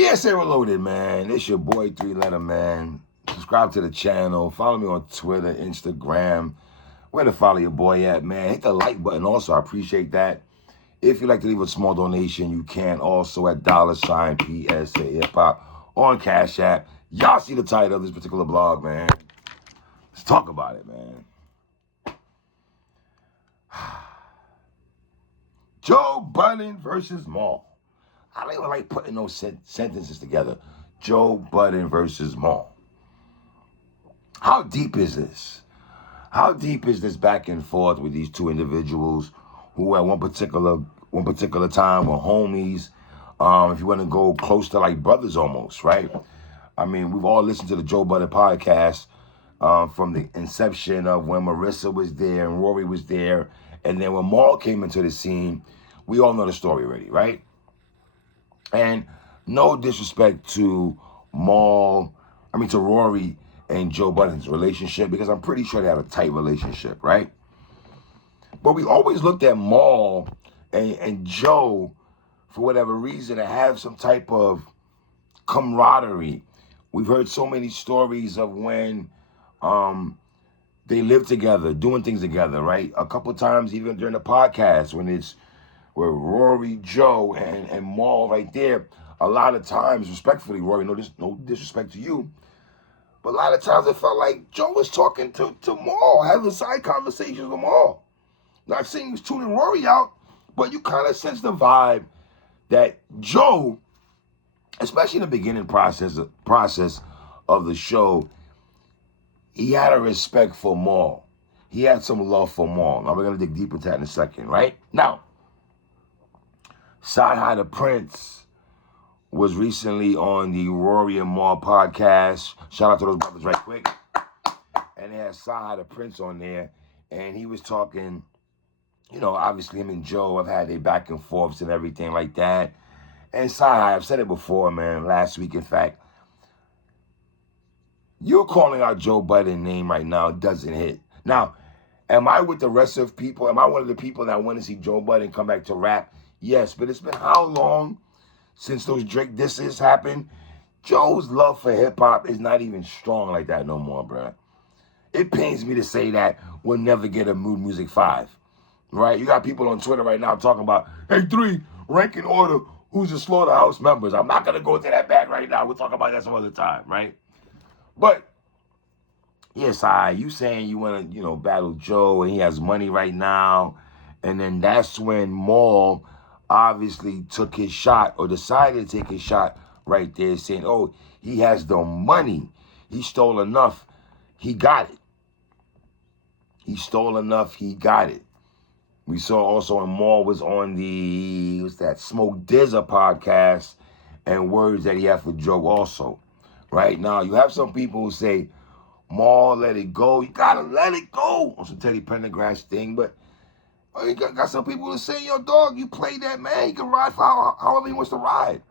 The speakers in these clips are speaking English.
PSA Reloaded, man. It's your boy 3-Letter, man. Subscribe to the channel. Follow me on Twitter, Instagram. Where to follow your boy at, man? Hit the like button also. I appreciate that. If you'd like to leave a small donation, you can also at $PSAhiphop on Cash App. Y'all see the title of this particular blog, man. Let's talk about it, man. Joe Budden versus Maul. I don't even like putting those sentences together. Joe Budden versus Maul. How deep is this? How deep is this back and forth with these two individuals who at one particular time were homies? If you want to go close to like brothers almost, right? I mean, we've all listened to the Joe Budden podcast from the inception of when Marissa was there and Rory was there. And then when Maul came into the scene, we all know the story already, right? And no disrespect to Rory and Joe Budden's relationship, because I'm pretty sure they have a tight relationship, right? But we always looked at Maul and Joe, for whatever reason, to have some type of camaraderie. We've heard so many stories of when they live together, doing things together, right? A couple times, even during the podcast, where Rory, Joe, and Maul right there, a lot of times, respectfully, Rory, no disrespect to you, but a lot of times it felt like Joe was talking to Maul, having side conversations with Maul. Not saying he was tuning Rory out, but you kind of sense the vibe that Joe, especially in the beginning process of the show, he had a respect for Maul. He had some love for Maul. Now, we're going to dig deep into that in a second, right? Now, Sci-Hi the Prince was recently on the Rory and Maul podcast. Shout out to those brothers right quick. And they had Sci-Hi the Prince on there. And he was talking, obviously him and Joe have had their back and forths and everything like that. And Sci-Hi, I've said it before, man, last week, in fact. You're calling out Joe Budden's name right now doesn't hit. Now, am I with the rest of people? Am I one of the people that want to see Joe Budden come back to rap? Yes, but it's been how long since those Drake disses happened? Joe's love for hip-hop is not even strong like that no more, bruh. It pains me to say that we'll never get a Mood Music 5, right? You got people on Twitter right now talking about, hey, 3, rank in order who's the Slaughterhouse members. I'm not going to go into that bag right now. We'll talk about that some other time, right? But, yes, you saying you want to, battle Joe and he has money right now. And then that's when Maul obviously took his shot, or decided to take his shot right there, saying, oh, he has the money. He stole enough. He got it. He stole enough. He got it. We saw also when Maul was on the, Smoke Dizza podcast, and words that he had for Joe also. Right now, you have some people who say, Maul, let it go. You got to let it go on some Teddy Pendergrass thing. But you got some people who say, yo, dog, you play that, man. He can ride for however he wants to ride.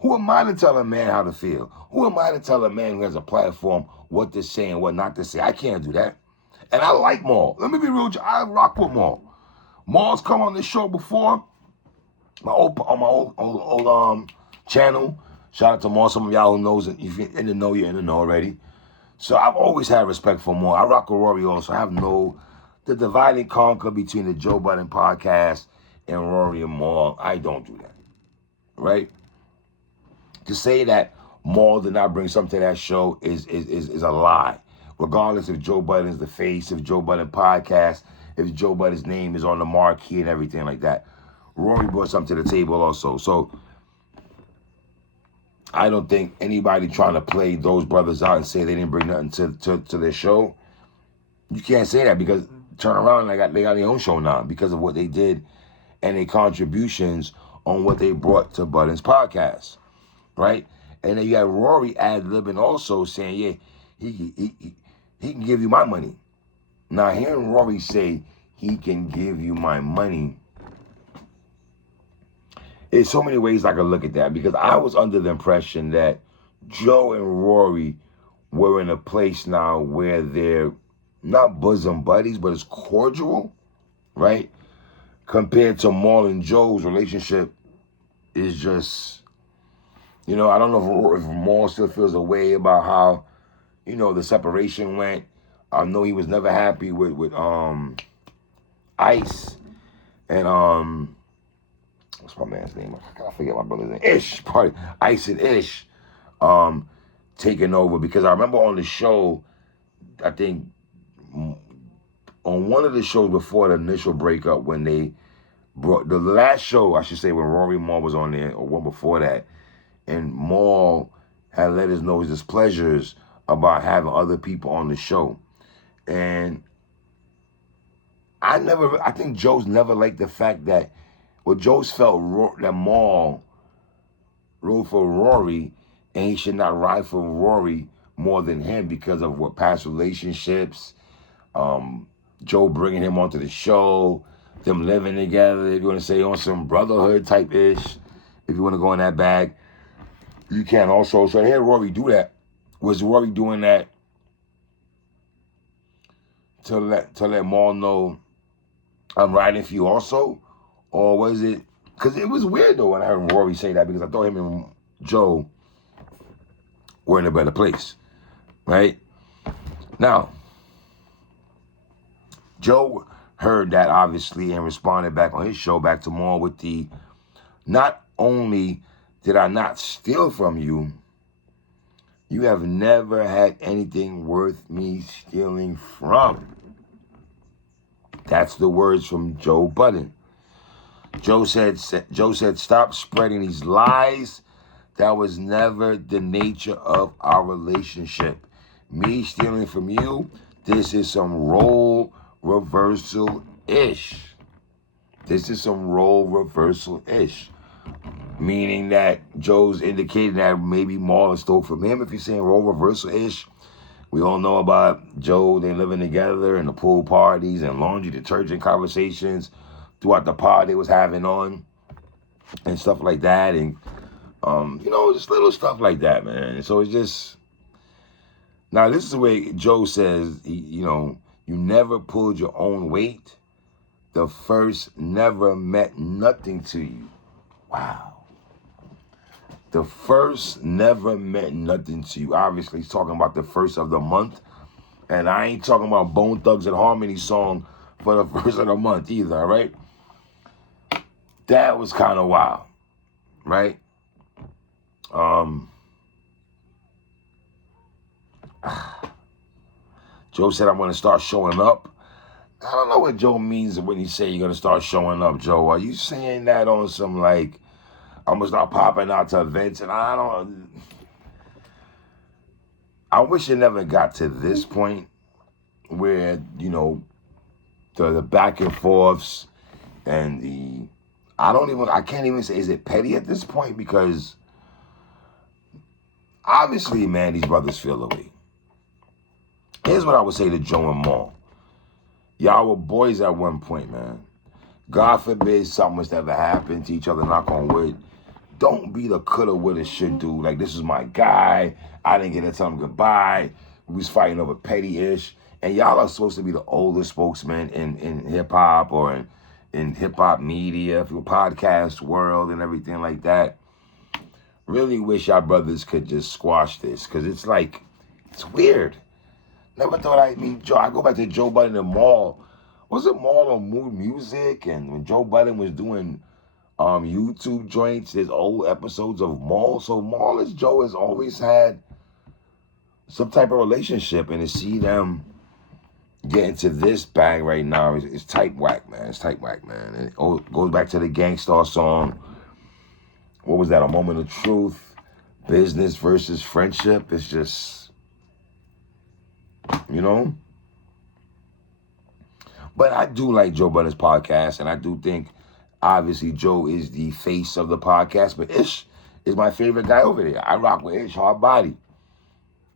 Who am I to tell a man how to feel? Who am I to tell a man who has a platform what to say and what not to say? I can't do that. And I like Maul. Let me be real with you. I rock with Maul. Maul's come on this show before. On my old channel. Shout out to Maul. Some of y'all who knows it. If you're in the know, you're in the know already. So I've always had respect for Maul. I rock with Rory also. I have the divide and conquer between the Joe Budden podcast and Rory and Maul. I don't do that. Right? To say that Maul did not bring something to that show is a lie. Regardless if Joe Budden is the face, if Joe Budden podcast, if Joe Budden's name is on the marquee and everything like that. Rory brought something to the table also. So I don't think anybody trying to play those brothers out and say they didn't bring nothing to their show. You can't say that, because turn around, they got their own show now because of what they did and their contributions on what they brought to Budden's podcast, right? And then you got Rory ad-libbing also saying, yeah, he can give you my money. Now, hearing Rory say he can give you my money, there's so many ways I could look at that, because I was under the impression that Joe and Rory were in a place now where they're not bosom buddies, but it's cordial, right? Compared to Maul and Joe's relationship is just You know, I don't know if Maul still feels a way about how, you know, the separation went. I know he was never happy with Ice and what's my man's name? I gotta forget my brother's name. Ish, pardon. Ice and Ish taking over, because I remember on the show, I think on one of the shows before the initial breakup, when they brought the last show, I should say, when Rory Maul was on there, or one before that, and Maul had let us know his displeasures about having other people on the show. And I think Joe's never liked the fact that, well, Joe's felt that Maul rode for Rory, and he should not ride for Rory more than him because of what past relationships, Joe bringing him onto the show, them living together, if you want to say on some brotherhood type ish, if you want to go in that bag, you can also. So I hear Rory do that. Was Rory doing that to let Maul know I'm riding for you also? Or was it, because it was weird though when I heard Rory say that, because I thought him and Joe were in a better place, right? Now, Joe heard that obviously and responded back on his show back to Maul with the, not only did I not steal from you, you have never had anything worth me stealing from. That's the words from Joe Budden. Joe said, stop spreading these lies. That was never the nature of our relationship. Me stealing from you, this is some role reversal-ish. This is some role reversal-ish. Meaning that Joe's indicating that maybe Maul stole from him. If you're saying role reversal-ish, we all know about Joe, they living together and the pool parties and laundry detergent conversations throughout the pod they was having on and stuff like that. And, you know, just little stuff like that, man. So it's just, now this is the way Joe says, you know, you never pulled your own weight. The first never meant nothing to you. Wow. The first never meant nothing to you. Obviously, he's talking about the first of the month. And I ain't talking about Bone Thugs and Harmony song for the first of the month either, all right? That was kind of wild, right? Joe said, I'm going to start showing up. I don't know what Joe means when he say you're going to start showing up, Joe. Are you saying that on some, like, I'm going to start popping out to events? And I wish it never got to this point where, you know, the back and forths and I can't even say, is it petty at this point? Because obviously, man, these brothers feel away. Here's what I would say to Joe and Maul. Y'all were boys at one point, man. God forbid something was to ever happen to each other, knock on wood. Don't be the coulda, woulda, should do. Like, this is my guy. I didn't get to tell him goodbye. We was fighting over petty-ish. And y'all are supposed to be the older spokesman in hip-hop or in hip-hop media, podcast world and everything like that. Really wish y'all brothers could just squash this, because it's like, it's weird. Never thought I go back to Joe Budden and Maul. Was it Maul on Mood Music? And when Joe Budden was doing YouTube joints, there's old episodes of Maul. So Maul and Joe has always had some type of relationship, and to see them get into this bag right now is type whack, man. It's type whack, man. And it goes back to the Gangstar song. What was that? A Moment of Truth. Business versus friendship. It's just, you know. But I do like Joe Budden's podcast, and I do think, obviously, Joe is the face of the podcast, but Ish is my favorite guy over there. I rock with Ish, hard body.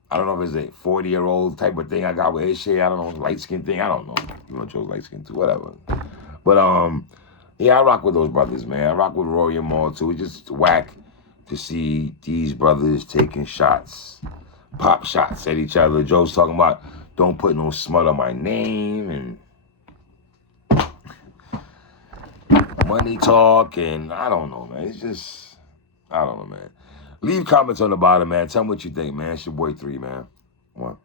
I don't know if it's a 40-year-old type of thing I got with Ish here. I don't know, light-skin thing. I don't know. You know, Joe's light-skin too, whatever. But, yeah, I rock with those brothers, man. I rock with Rory and Maul, too. It's just whack to see these brothers taking shots, pop shots at each other. Joe's talking about, don't put no smut on my name, and money talk, and I don't know, man. It's just, I don't know, man. Leave comments on the bottom, man. Tell me what you think, man. It's your boy 3, man. One.